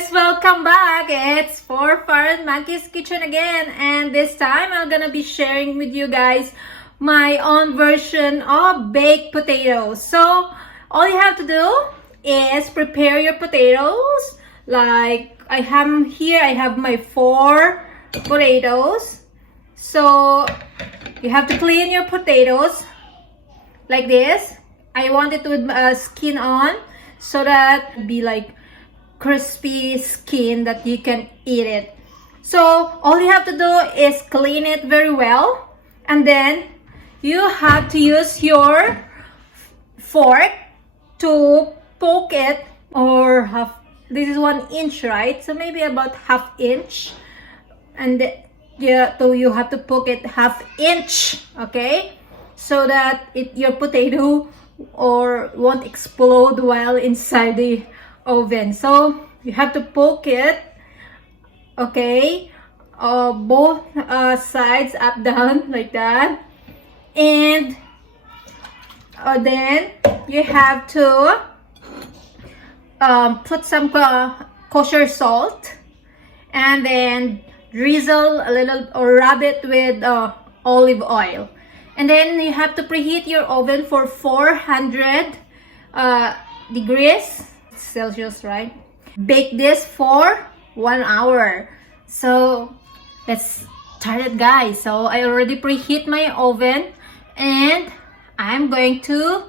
guys, welcome back. It's for Farron Monkey's Kitchen again, and this time I'm gonna be sharing with you guys my own version of baked potatoes. So all you have to do is prepare your potatoes. Like I have my 4 potatoes. So you have to clean your potatoes like this. I want it with skin on so that it be like crispy skin that you can eat it. So all you have to do is clean it very well, and then you have to use your fork to poke it, or this is 1 inch, right? So maybe about ½ inch, and so you have to poke it ½ inch, okay, so that your potato won't explode while inside the oven. So you have to poke it, okay, both sides, up, down, like that. And then you have to put some kosher salt, and then drizzle a little or rub it with olive oil. And then you have to preheat your oven for 400 degrees Celsius, right? Bake this for 1 hour. So let's start it, guys. So I already preheat my oven, and I'm going to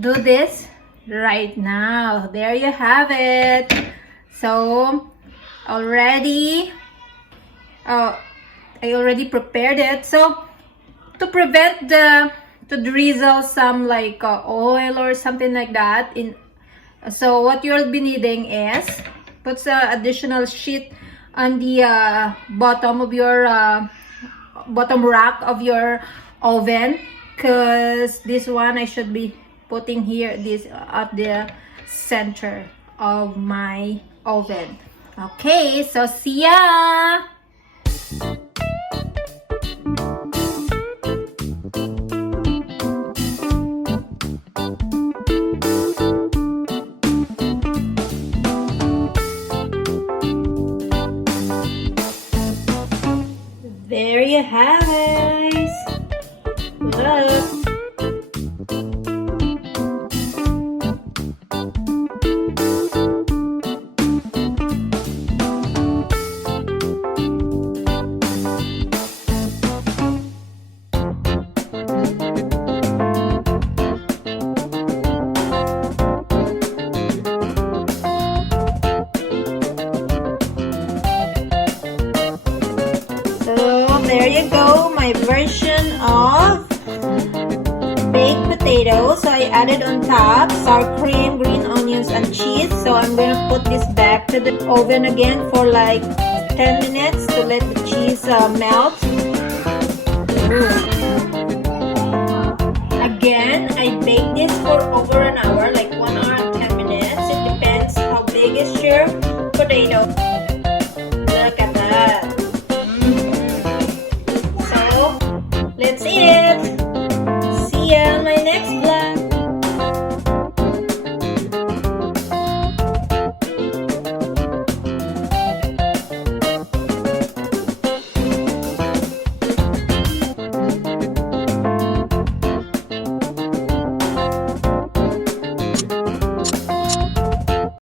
do this right now. There you have it. So I already prepared it. So to prevent to drizzle some like oil or something like that so what you'll be needing is put an additional sheet on the bottom of your bottom rack of your oven, because this one I should be putting here, this at the center of my oven. Okay, so see ya. There you have it. Look. There you go, my version of baked potatoes. So I added on top sour cream, green onions, and cheese. So I'm gonna put this back to the oven again for like 10 minutes to let the cheese melt. Again, I